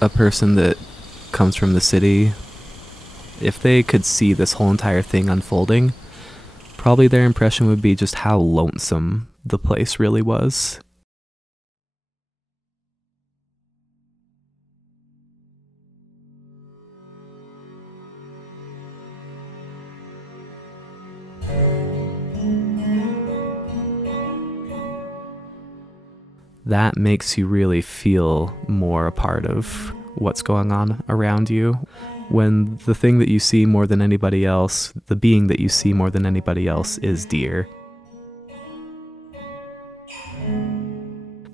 a person that comes from the city, if they could see this whole entire thing unfolding, probably their impression would be just how lonesome the place really was. That makes you really feel more a part of what's going on around you. When the thing that you see more than anybody else, the being that you see more than anybody else is deer.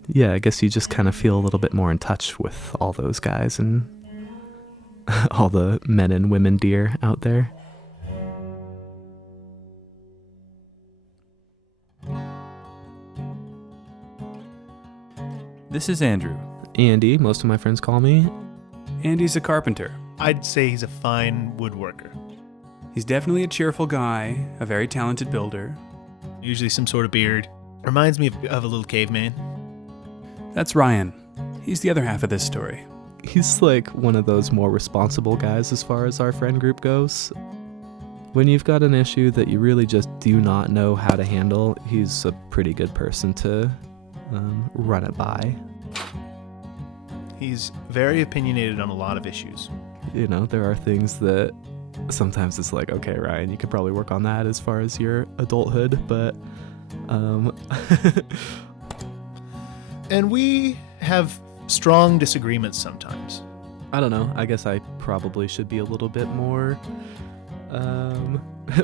Yeah, I guess you just kind of feel a little bit more in touch with all those guys and all the men and women deer out there. This is Andrew. Andy, most of my friends call me. Andy's a carpenter. I'd say he's a fine woodworker. He's definitely a cheerful guy, a very talented builder. Usually some sort of beard. Reminds me of a little caveman. That's Ryan. He's the other half of this story. He's like one of those more responsible guys as far as our friend group goes. When you've got an issue that you really just do not know how to handle, he's a pretty good person to run it by. He's very opinionated on a lot of issues. You know, there are things that sometimes it's like, okay, Ryan, you could probably work on that as far as your adulthood, but And we have strong disagreements sometimes. I don't know. I guess I probably should be a little bit more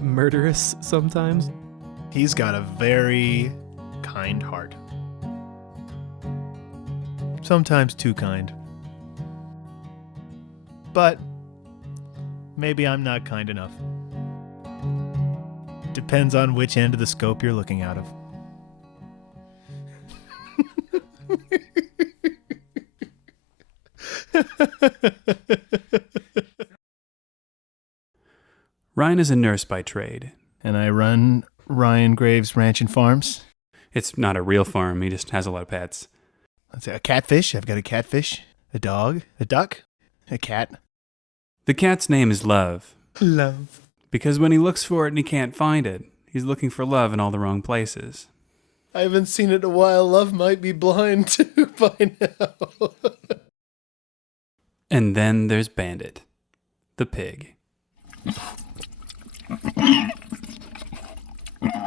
murderous sometimes. He's got a very kind heart. Sometimes too kind. But maybe I'm not kind enough. Depends on which end of the scope you're looking out of. Ryan is a nurse by trade. And I run Ryan Graves Ranch and Farms. It's not a real farm, he just has a lot of pets. Let's say a catfish. I've got a catfish, a dog, a duck, a cat. The cat's name is Love, Love. because when he looks for it and he can't find it, he's looking for love in all the wrong places. I haven't seen it in a while. Love might be blind too by now. And then there's Bandit, the pig.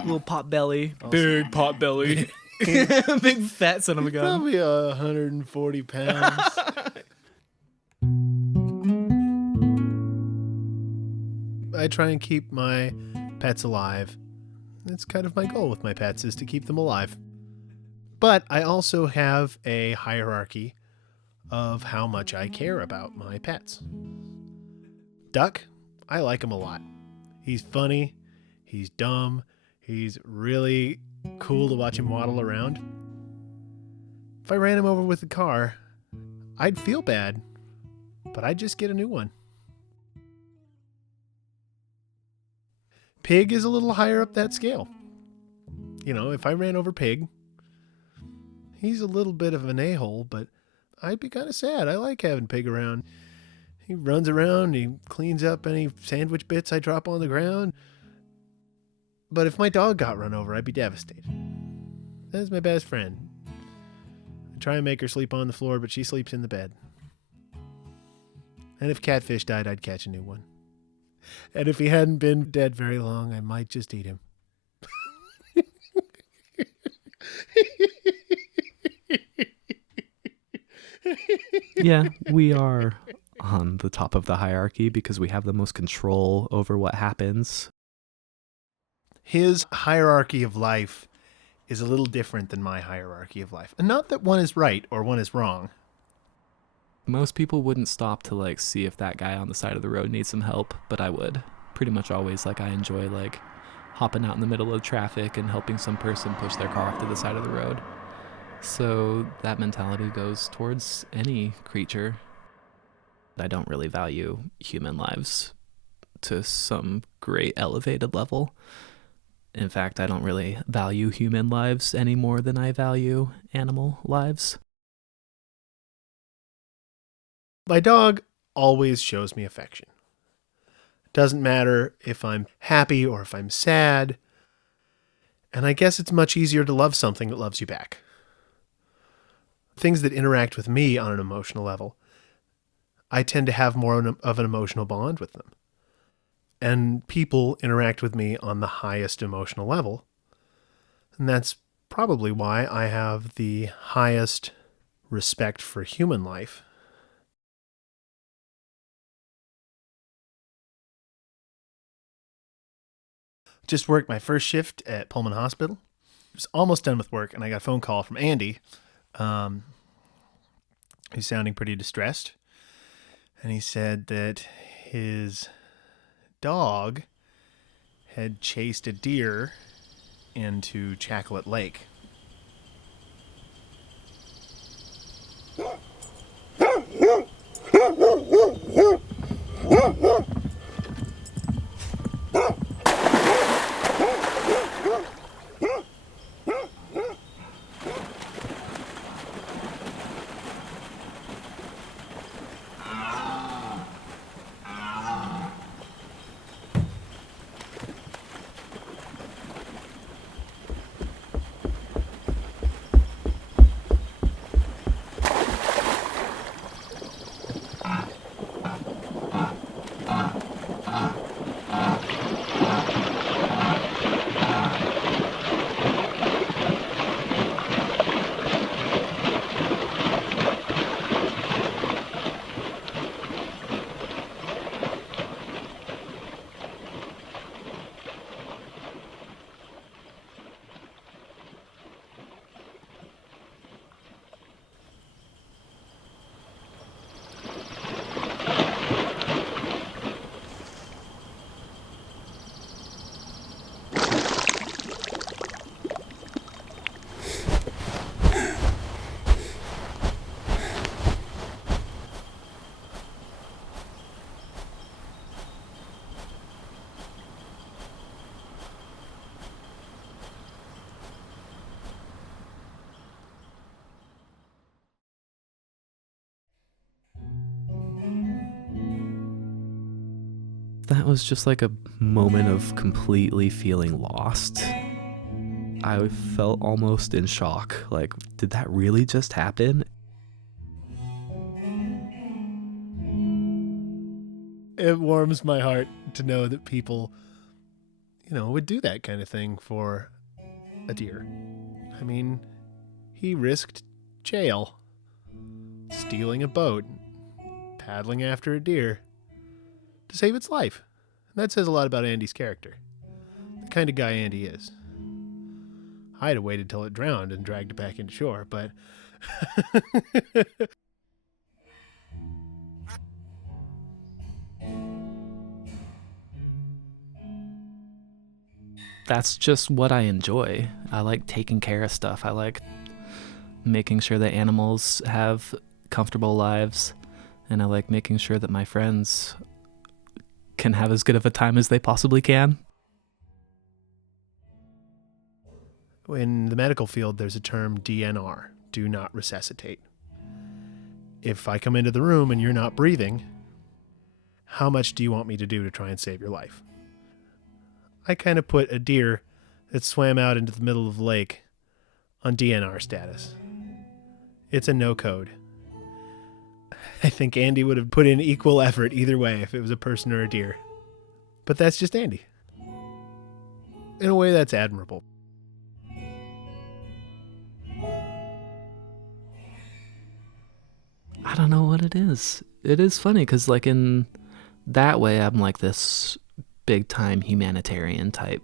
Little pot belly. Big pot belly. Big fat son of a gun. Probably 140 pounds. I try and keep my pets alive. That's kind of my goal with my pets, is to keep them alive. But I also have a hierarchy of how much I care about my pets. Duck, I like him a lot. He's funny, he's dumb, he's really cool to watch him waddle around. If I ran him over with a car, I'd feel bad, but I'd just get a new one. Pig is a little higher up that scale. You know, if I ran over Pig, he's a little bit of an a-hole, but I'd be kind of sad. I like having Pig around. He runs around, he cleans up any sandwich bits I drop on the ground. But if my dog got run over, I'd be devastated. That's my best friend. I try and make her sleep on the floor, but she sleeps in the bed. And if Catfish died, I'd catch a new one. And if he hadn't been dead very long, I might just eat him. Yeah, we are on the top of the hierarchy because we have the most control over what happens. His hierarchy of life is a little different than my hierarchy of life. And not that one is right or one is wrong. Most people wouldn't stop to like see if that guy on the side of the road needs some help, but I would. Pretty much always. Like I enjoy like hopping out in the middle of traffic and helping some person push their car off to the side of the road. So that mentality goes towards any creature. I don't really value human lives to some great elevated level. In fact, I don't really value human lives any more than I value animal lives. My dog always shows me affection. Doesn't matter if I'm happy or if I'm sad. And I guess it's much easier to love something that loves you back. Things that interact with me on an emotional level, I tend to have more of an emotional bond with them. And people interact with me on the highest emotional level. And that's probably why I have the highest respect for human life. Just worked my first shift at Pullman Hospital. I was almost done with work, and I got a phone call from Andy. He's sounding pretty distressed. And he said that his dog had chased a deer into Chocolate Lake. That was just like a moment of completely feeling lost. I felt almost in shock. Like, did that really just happen? It warms my heart to know that people, would do that kind of thing for a deer. I mean, he risked jail, stealing a boat, paddling after a deer to save its life. And that says a lot about Andy's character. The kind of guy Andy is. I'd have waited till it drowned and dragged it back into shore, but That's just what I enjoy. I like taking care of stuff. I like making sure that animals have comfortable lives, and I like making sure that my friends can have as good of a time as they possibly can. in the medical field, there's a term DNR, do not resuscitate. If I come into the room and you're not breathing, how much do you want me to do to try and save your life? I kind of put a deer that swam out into the middle of the lake on DNR status. It's a no code. I think Andy would have put in equal effort either way if it was a person or a deer. But that's just Andy. In a way, that's admirable. I don't know what it is. It is funny because, like, in that way, I'm like this big time humanitarian type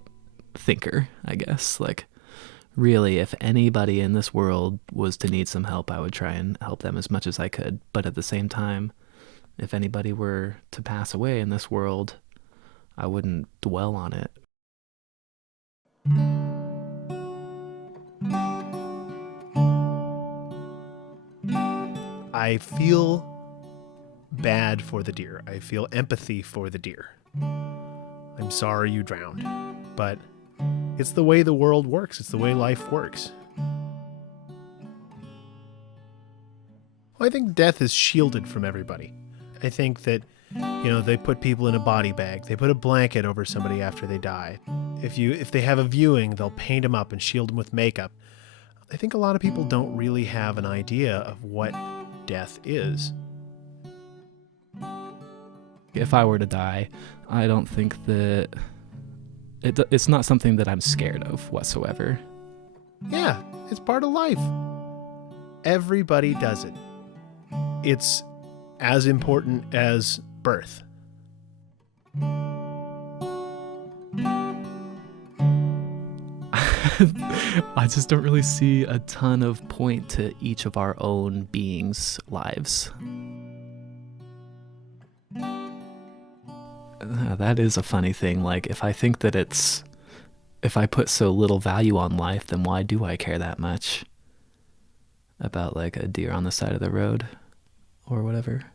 thinker, I guess. Like, really, if anybody in this world was to need some help, I would try and help them as much as I could. But at the same time, if anybody were to pass away in this world, I wouldn't dwell on it. I feel bad for the deer. I feel empathy for the deer. I'm sorry you drowned. But it's the way the world works. It's the way life works. Well, I think death is shielded from everybody. I think that, they put people in a body bag. They put a blanket over somebody after they die. If they have a viewing, they'll paint them up and shield them with makeup. I think a lot of people don't really have an idea of what death is. If I were to die, I don't think that it's not something that I'm scared of whatsoever. Yeah, it's part of life. Everybody does it. It's as important as birth. I just don't really see a ton of point to each of our own beings' lives. That is a funny thing. Like, if I think that if I put so little value on life, then why do I care that much about like a deer on the side of the road or whatever?